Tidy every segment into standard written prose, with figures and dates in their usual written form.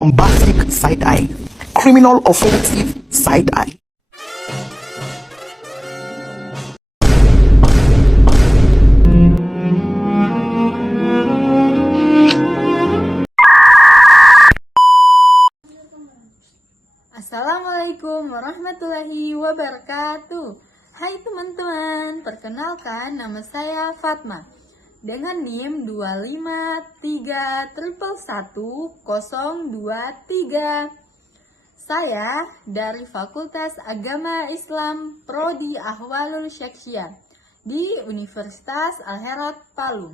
bombastic side-eye, criminal offensive side-eye. Assalamualaikum warahmatullahi wabarakatuh. Hai teman-teman, perkenalkan nama saya Fatma dengan NIM 253111023. Saya dari Fakultas Agama Islam Prodi Ahwalul Syekhsiyah di Universitas Al-Herat Palu.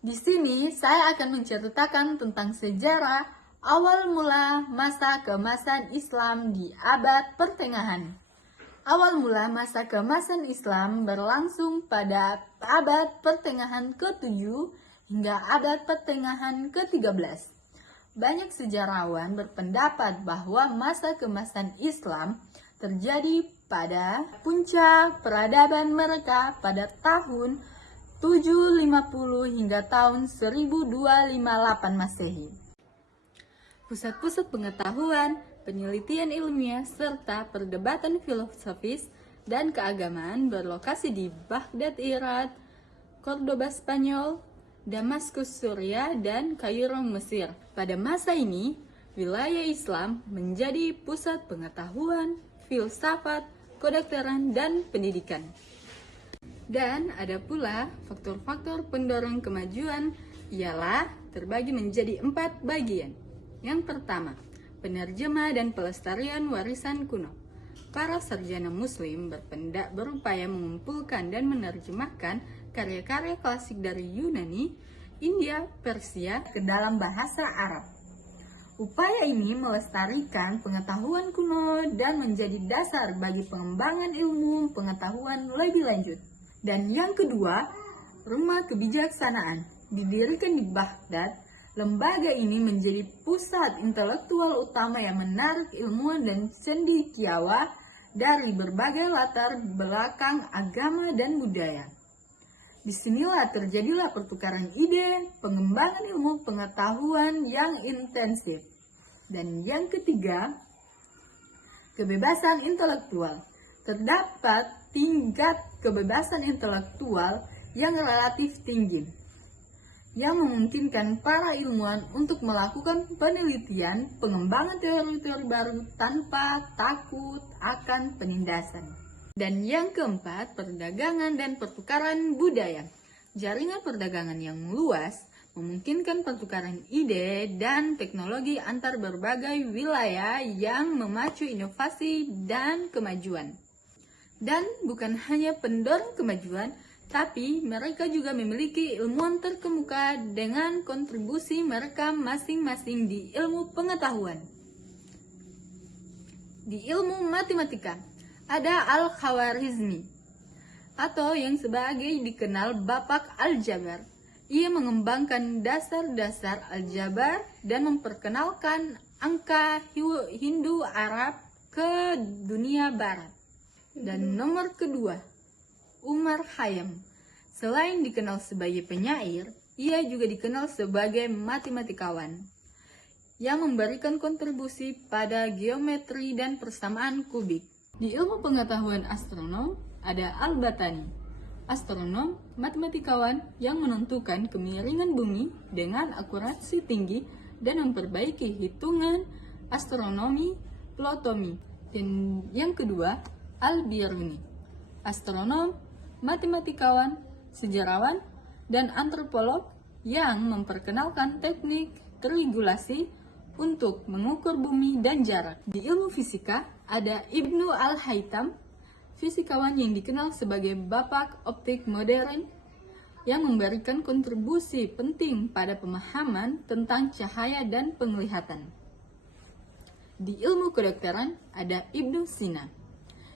Di sini saya akan menceritakan tentang sejarah awal mula masa keemasan Islam di abad pertengahan. Awal mula masa keemasan Islam berlangsung pada abad pertengahan ke-7 hingga abad pertengahan ke-13. Banyak sejarawan berpendapat bahwa masa keemasan Islam terjadi pada puncak peradaban mereka pada tahun 750 hingga tahun 1258 Masehi. Pusat-pusat pengetahuan, penelitian ilmiah, serta perdebatan filosofis dan keagamaan berlokasi di Baghdad, Irak, Cordoba, Spanyol, Damaskus, Suriah, dan Kairo, Mesir. Pada masa ini, wilayah Islam menjadi pusat pengetahuan, filsafat, kedokteran, dan pendidikan. Dan ada pula faktor-faktor pendorong kemajuan, ialah terbagi menjadi 4 bagian. Yang pertama, penerjemah dan pelestarian warisan kuno. Para sarjana muslim berupaya mengumpulkan dan menerjemahkan karya-karya klasik dari Yunani, India, Persia ke dalam bahasa Arab. Upaya ini melestarikan pengetahuan kuno dan menjadi dasar bagi pengembangan ilmu pengetahuan lebih lanjut. Dan yang kedua, rumah kebijaksanaan. Didirikan di Baghdad, lembaga ini menjadi pusat intelektual utama yang menarik ilmuwan dan cendekiawan dari berbagai latar belakang agama dan budaya. Disinilah terjadilah pertukaran ide, pengembangan ilmu pengetahuan yang intensif. Dan yang ketiga, kebebasan intelektual. Terdapat tingkat kebebasan intelektual yang relatif tinggi, yang memungkinkan para ilmuwan untuk melakukan penelitian, pengembangan teori-teori baru tanpa takut akan penindasan. Dan yang keempat, perdagangan dan pertukaran budaya. Jaringan perdagangan yang luas memungkinkan pertukaran ide dan teknologi antar berbagai wilayah yang memacu inovasi dan kemajuan. Dan bukan hanya pendorong kemajuan, tapi mereka juga memiliki ilmuwan terkemuka dengan kontribusi mereka masing-masing di ilmu pengetahuan. Di ilmu matematika, ada Al-Khwarizmi, atau yang sebagai dikenal Bapak Aljabar. Ia mengembangkan dasar-dasar aljabar dan memperkenalkan angka Hindu-Arab ke dunia barat. Dan nomor kedua, Umar Khayyam. Selain dikenal sebagai penyair, ia juga dikenal sebagai matematikawan yang memberikan kontribusi pada geometri dan persamaan kubik. Di ilmu pengetahuan astronom, ada Al-Batani, astronom matematikawan yang menentukan kemiringan bumi dengan akurasi tinggi dan memperbaiki hitungan astronomi Ptolemai. Dan yang kedua, Al-Biruni, astronom, matematikawan, sejarawan, dan antropolog yang memperkenalkan teknik triangulasi untuk mengukur bumi dan jarak. Di ilmu fisika, ada Ibnu Al-Haytham, fisikawan yang dikenal sebagai Bapak Optik Modern, yang memberikan kontribusi penting pada pemahaman tentang cahaya dan penglihatan. Di ilmu kedokteran, ada Ibnu Sina,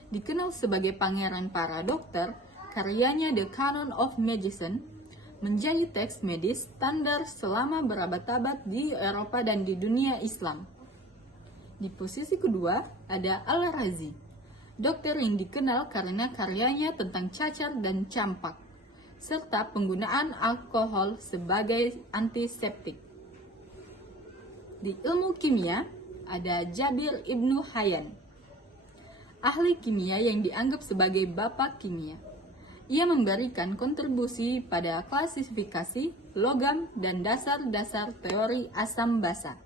dikenal sebagai pangeran para dokter. Karyanya The Canon of Medicine menjadi teks medis standar selama berabad-abad di Eropa dan di dunia Islam. Di posisi kedua, ada Al-Razi, dokter yang dikenal karena karyanya tentang cacar dan campak, serta penggunaan alkohol sebagai antiseptik. Di ilmu kimia, ada Jabir Ibnu Hayyan, ahli kimia yang dianggap sebagai bapak kimia. Ia memberikan kontribusi pada klasifikasi logam dan dasar-dasar teori asam basa.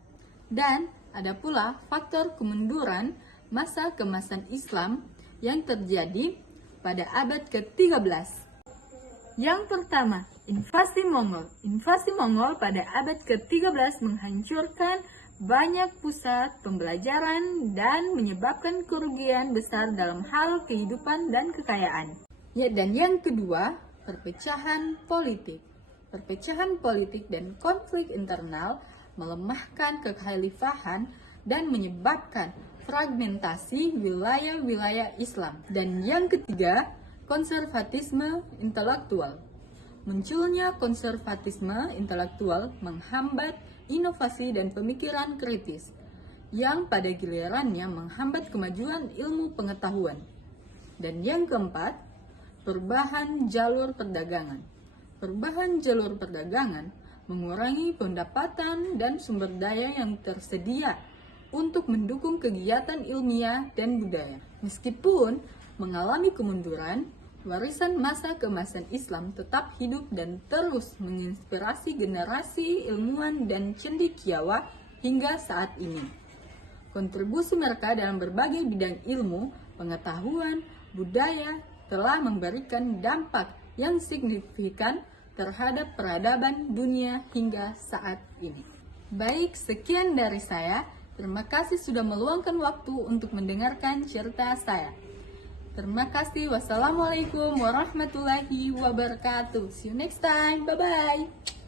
Dan ada pula faktor kemunduran masa keemasan Islam yang terjadi pada abad ke-13. Yang pertama, invasi Mongol. Invasi Mongol pada abad ke-13 menghancurkan banyak pusat pembelajaran dan menyebabkan kerugian besar dalam hal kehidupan dan kekayaan. Ya, dan yang kedua, perpecahan politik. Perpecahan politik dan konflik internal melemahkan kekhalifahan dan menyebabkan fragmentasi wilayah-wilayah Islam. Dan yang ketiga, konservatisme intelektual. Munculnya konservatisme intelektual menghambat inovasi dan pemikiran kritis, yang pada gilirannya menghambat kemajuan ilmu pengetahuan. Dan yang keempat, perubahan jalur perdagangan. Perubahan jalur perdagangan mengurangi pendapatan dan sumber daya yang tersedia untuk mendukung kegiatan ilmiah dan budaya. Meskipun mengalami kemunduran, warisan masa keemasan Islam tetap hidup dan terus menginspirasi generasi ilmuwan dan cendekiawa hingga saat ini. Kontribusi mereka dalam berbagai bidang ilmu, pengetahuan, budaya telah memberikan dampak yang signifikan terhadap peradaban dunia hingga saat ini. Baik, sekian dari saya. Terima kasih sudah meluangkan waktu untuk mendengarkan cerita saya. Terima kasih. Wassalamualaikum warahmatullahi wabarakatuh. See you next time. Bye-bye.